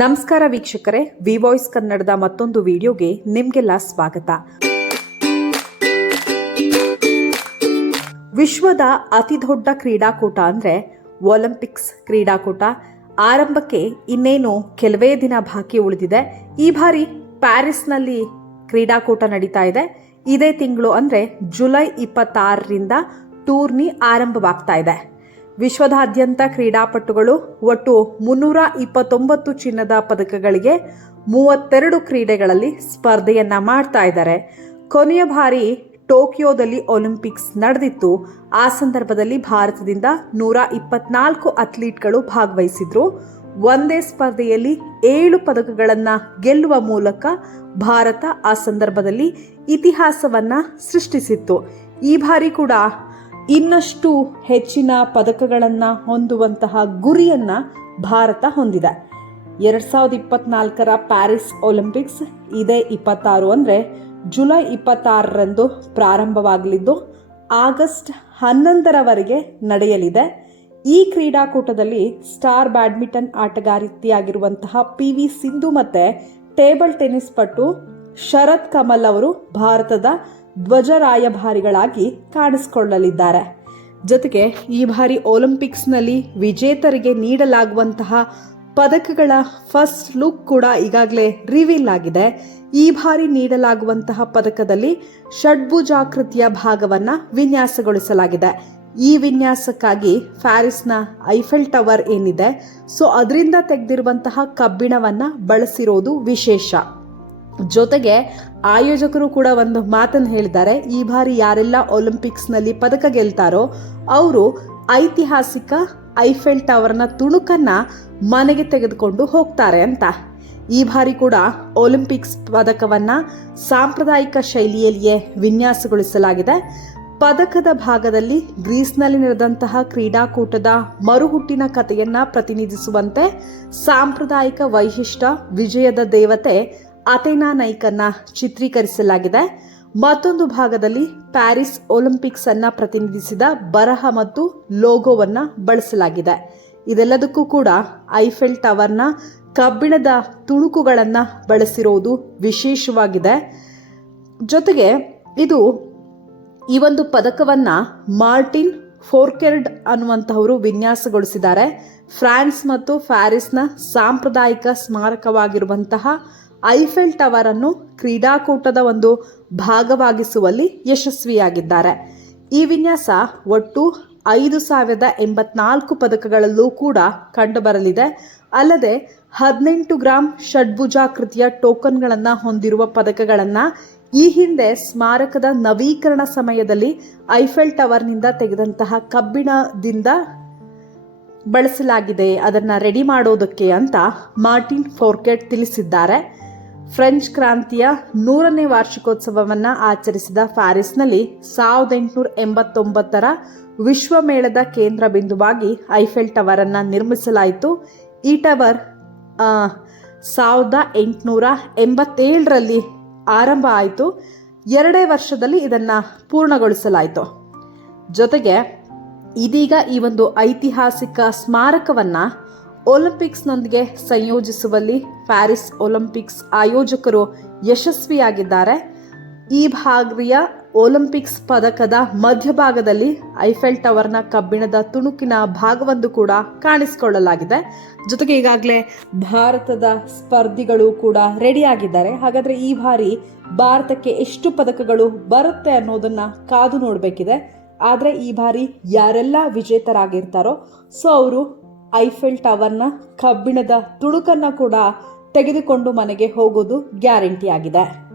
ನಮಸ್ಕಾರ ವೀಕ್ಷಕರೇ V voice ಕನ್ನಡದ ಮತ್ತೊಂದು ವಿಡಿಯೋಗೆ ನಿಮಗೆಲ್ಲ ಸ್ವಾಗತ. ವಿಶ್ವದ ಅತಿ ದೊಡ್ಡ ಕ್ರೀಡಾಕೂಟ ಅಂದರೆ ಒಲಿಂಪಿಕ್ಸ್ ಕ್ರೀಡಾಕೂಟ. ಆರಂಭಕ್ಕೆ ಇನ್ನೇನು ಕೆಲವೇ ದಿನ ಬಾಕಿ ಉಳಿದಿದೆ. ಈ ಬಾರಿ ಪ್ಯಾರಿಸ್ನಲ್ಲಿ ಕ್ರೀಡಾಕೂಟ ನಡೀತಾ ಇದೆ. ಇದೇ ತಿಂಗಳು ಅಂದರೆ ಜುಲೈ ಇಪ್ಪತ್ತಾರರಿಂದ ಟೂರ್ನಿ ಆರಂಭವಾಗ್ತಾ ಇದೆ. ವಿಶ್ವದಾದ್ಯಂತ ಕ್ರೀಡಾಪಟುಗಳು ಒಟ್ಟು ಮುನ್ನೂರ ಇಪ್ಪತ್ತೊಂಬತ್ತು ಚಿನ್ನದ ಪದಕಗಳಿಗೆ ಮೂವತ್ತೆರಡು ಕ್ರೀಡೆಗಳಲ್ಲಿ ಸ್ಪರ್ಧೆಯನ್ನ ಮಾಡ್ತಾ ಇದ್ದಾರೆ. ಕೊನೆಯ ಬಾರಿ ಟೋಕಿಯೋದಲ್ಲಿ ಒಲಿಂಪಿಕ್ಸ್ ನಡೆದಿತ್ತು. ಆ ಸಂದರ್ಭದಲ್ಲಿ ಭಾರತದಿಂದ ನೂರ ಇಪ್ಪತ್ನಾಲ್ಕು ಅಥ್ಲೀಟ್ಗಳು ಭಾಗವಹಿಸಿದ್ರು. ಒಂದೇ ಸ್ಪರ್ಧೆಯಲ್ಲಿ ಏಳು ಪದಕಗಳನ್ನು ಗೆಲ್ಲುವ ಮೂಲಕ ಭಾರತ ಆ ಸಂದರ್ಭದಲ್ಲಿ ಇತಿಹಾಸವನ್ನ ಸೃಷ್ಟಿಸಿತ್ತು. ಈ ಬಾರಿ ಕೂಡ ಇನ್ನಷ್ಟು ಹೆಚ್ಚಿನ ಪದಕಗಳನ್ನು ಹೊಂದುವಂತಹ ಗುರಿಯನ್ನ ಭಾರತ ಹೊಂದಿದೆ. ಎರಡ್ ಸಾವಿರದ ಇಪ್ಪತ್ನಾಲ್ಕರ ಪ್ಯಾರಿಸ್ ಒಲಿಂಪಿಕ್ಸ್ ಇದೇ ಇಪ್ಪತ್ತಾರು ಅಂದರೆ ಜುಲೈ ಇಪ್ಪತ್ತಾರರಂದು ಪ್ರಾರಂಭವಾಗಲಿದ್ದು, ಆಗಸ್ಟ್ ಹನ್ನೊಂದರವರೆಗೆ ನಡೆಯಲಿದೆ. ಈ ಕ್ರೀಡಾಕೂಟದಲ್ಲಿ ಸ್ಟಾರ್ ಬ್ಯಾಡ್ಮಿಂಟನ್ ಆಟಗಾರಿತಿಯಾಗಿರುವಂತಹ ಪಿ ವಿ ಸಿಂಧು ಮತ್ತೆ ಟೇಬಲ್ ಟೆನ್ನಿಸ್ ಪಟು ಶರತ್ ಕಮಲ್ ಅವರು ಭಾರತದ ಧ್ವಜ ರಾಯಭಾರಿಗಳಾಗಿ ಕಾಣಿಸಿಕೊಳ್ಳಲಿದ್ದಾರೆ. ಜೊತೆಗೆ ಈ ಬಾರಿ ಒಲಿಂಪಿಕ್ಸ್ನಲ್ಲಿ ವಿಜೇತರಿಗೆ ನೀಡಲಾಗುವಂತಹ ಪದಕಗಳ ಫಸ್ಟ್ ಲುಕ್ ಕೂಡ ಈಗಾಗಲೇ ರಿವೀಲ್ ಆಗಿದೆ. ಈ ಬಾರಿ ನೀಡಲಾಗುವಂತಹ ಪದಕದಲ್ಲಿ ಷಡ್ಭುಜಾಕೃತಿಯ ಭಾಗವನ್ನು ವಿನ್ಯಾಸಗೊಳಿಸಲಾಗಿದೆ. ಈ ವಿನ್ಯಾಸಕ್ಕಾಗಿ ಫ್ಯಾರಿಸ್ನ ಐಫೆಲ್ ಟವರ್ ಏನಿದೆ, ಸೊ ಅದರಿಂದ ತೆಗೆದಿರುವಂತಹ ಕಬ್ಬಿಣವನ್ನು ಬಳಸಿರೋದು ವಿಶೇಷ. ಜೊತೆಗೆ ಆಯೋಜಕರು ಕೂಡ ಒಂದು ಮಾತನ್ನು ಹೇಳಿದ್ದಾರೆ. ಈ ಬಾರಿ ಯಾರೆಲ್ಲ ಒಲಿಂಪಿಕ್ಸ್ನಲ್ಲಿ ಪದಕ ಗೆಲ್ತಾರೋ ಅವರು ಐತಿಹಾಸಿಕ ಐಫೆಲ್ ಟವರ್ನ ತುಣುಕನ್ನ ಮನೆಗೆ ತೆಗೆದುಕೊಂಡು ಹೋಗ್ತಾರೆ ಅಂತ. ಈ ಬಾರಿ ಕೂಡ ಒಲಿಂಪಿಕ್ಸ್ ಪದಕವನ್ನ ಸಾಂಪ್ರದಾಯಿಕ ಶೈಲಿಯಲ್ಲಿಯೇ ವಿನ್ಯಾಸಗೊಳಿಸಲಾಗಿದೆ. ಪದಕದ ಭಾಗದಲ್ಲಿ ಗ್ರೀಸ್ನಲ್ಲಿ ನಡೆದಂತಹ ಕ್ರೀಡಾಕೂಟದ ಮರುಹುಟ್ಟಿನ ಕಥೆಯನ್ನ ಪ್ರತಿನಿಧಿಸುವಂತೆ ಸಾಂಪ್ರದಾಯಿಕ ವೈಶಿಷ್ಟ್ಯ ವಿಜಯದ ದೇವತೆ ಅಥೆನಾ ನೈಕನ್ನ ಚಿತ್ರೀಕರಿಸಲಾಗಿದೆ. ಮತ್ತೊಂದು ಭಾಗದಲ್ಲಿ ಪ್ಯಾರಿಸ್ ಒಲಿಂಪಿಕ್ಸ್ ಅನ್ನ ಪ್ರತಿನಿಧಿಸಿದ ಬರಹ ಮತ್ತು ಲೋಗೋವನ್ನ ಬಳಸಲಾಗಿದೆ. ಇದೆಲ್ಲದಕ್ಕೂ ಕೂಡ ಐಫೆಲ್ ಟವರ್ನ ಕಬ್ಬಿಣದ ತುಣುಕುಗಳನ್ನು ಬಳಸಿರೋದು ವಿಶೇಷವಾಗಿದೆ. ಜೊತೆಗೆ ಇದು ಈ ಒಂದು ಪದಕವನ್ನು ಮಾರ್ಟಿನ್ ಫೋರ್ಕೆರ್ಡ್ ಅನ್ನುವಂತಹವರು ವಿನ್ಯಾಸಗೊಳಿಸಿದ್ದಾರೆ. ಫ್ರಾನ್ಸ್ ಮತ್ತು ಪ್ಯಾರಿಸ್ನ ಸಾಂಪ್ರದಾಯಿಕ ಸ್ಮಾರಕವಾಗಿರುವಂತಹ ಐಫೆಲ್ ಟವರ್ ಅನ್ನು ಕ್ರೀಡಾಕೂಟದ ಒಂದು ಭಾಗವಾಗಿಸುವಲ್ಲಿ ಯಶಸ್ವಿಯಾಗಿದ್ದಾರೆ. ಈ ವಿನ್ಯಾಸ ಒಟ್ಟು ಐದು ಸಾವಿರದ ಎಂಬತ್ನಾಲ್ಕು ಪದಕಗಳಲ್ಲೂ ಕೂಡ ಕಂಡುಬರಲಿದೆ. ಅಲ್ಲದೆ ಹದಿನೆಂಟು ಗ್ರಾಂ ಷಡ್ಭುಜಾಕೃತಿಯ ಟೋಕನ್ಗಳನ್ನು ಹೊಂದಿರುವ ಪದಕಗಳನ್ನು ಈ ಹಿಂದೆ ಸ್ಮಾರಕದ ನವೀಕರಣ ಸಮಯದಲ್ಲಿ ಐಫೆಲ್ ಟವರ್ನಿಂದ ತೆಗೆದಂತಹ ಕಬ್ಬಿಣದಿಂದ ಬಳಸಲಾಗಿದೆ. ಅದನ್ನು ರೆಡಿ ಮಾಡೋದಕ್ಕೆ ಅಂತ ಮಾರ್ಟಿನ್ ಫೋರ್ಕೆಟ್ ತಿಳಿಸಿದ್ದಾರೆ. ಫ್ರೆಂಚ್ ಕ್ರಾಂತಿಯ ನೂರನೇ ವಾರ್ಷಿಕೋತ್ಸವವನ್ನು ಆಚರಿಸಿದ ಪ್ಯಾರಿಸ್ನಲ್ಲಿ ಸಾವಿರದ ಎಂಟುನೂರ ಎಂಬತ್ತೊಂಬತ್ತರ ವಿಶ್ವಮೇಳದ ಕೇಂದ್ರ ಬಿಂದುವಾಗಿ ಐಫೆಲ್ ಟವರ್ ಅನ್ನು ನಿರ್ಮಿಸಲಾಯಿತು. ಈ ಟವರ್ ಸಾವಿರದ ಎಂಟುನೂರ ಎಂಬತ್ತೇಳರಲ್ಲಿ ಆರಂಭ ಆಯಿತು. ಎರಡೇ ವರ್ಷದಲ್ಲಿ ಇದನ್ನು ಪೂರ್ಣಗೊಳಿಸಲಾಯಿತು. ಜೊತೆಗೆ ಇದೀಗ ಈ ಒಂದು ಐತಿಹಾಸಿಕ ಸ್ಮಾರಕವನ್ನ ಒಲಿಂಪಿಕ್ಸ್ನೊಂದಿಗೆ ಸಂಯೋಜಿಸುವಲ್ಲಿ ಪ್ಯಾರಿಸ್ ಒಲಿಂಪಿಕ್ಸ್ ಆಯೋಜಕರು ಯಶಸ್ವಿಯಾಗಿದ್ದಾರೆ. ಈ ಭಾಗಿಯ ಒಲಿಂಪಿಕ್ಸ್ ಪದಕದ ಮಧ್ಯಭಾಗದಲ್ಲಿ ಐಫೆಲ್ ಟವರ್ನ ಕಬ್ಬಿಣದ ತುಣುಕಿನ ಭಾಗವೊಂದು ಕೂಡ ಕಾಣಿಸಿಕೊಳ್ಳಲಾಗಿದೆ. ಜೊತೆಗೆ ಈಗಾಗಲೇ ಭಾರತದ ಸ್ಪರ್ಧಿಗಳು ಕೂಡ ರೆಡಿಯಾಗಿದ್ದಾರೆ. ಹಾಗಾದ್ರೆ ಈ ಬಾರಿ ಭಾರತಕ್ಕೆ ಎಷ್ಟು ಪದಕಗಳು ಬರುತ್ತೆ ಅನ್ನೋದನ್ನ ಕಾದು ನೋಡಬೇಕಿದೆ. ಆದರೆ ಈ ಬಾರಿ ಯಾರೆಲ್ಲ ವಿಜೇತರಾಗಿರ್ತಾರೋ, ಸೊ ಅವರು ಐಫೆಲ್ ಟವರ್ನ ಕಬ್ಬಿಣದ ತುಣುಕನ್ನ ಕೂಡ ತೆಗೆದುಕೊಂಡು ಮನೆಗೆ ಹೋಗೋದು ಗ್ಯಾರಂಟಿ ಆಗಿದೆ.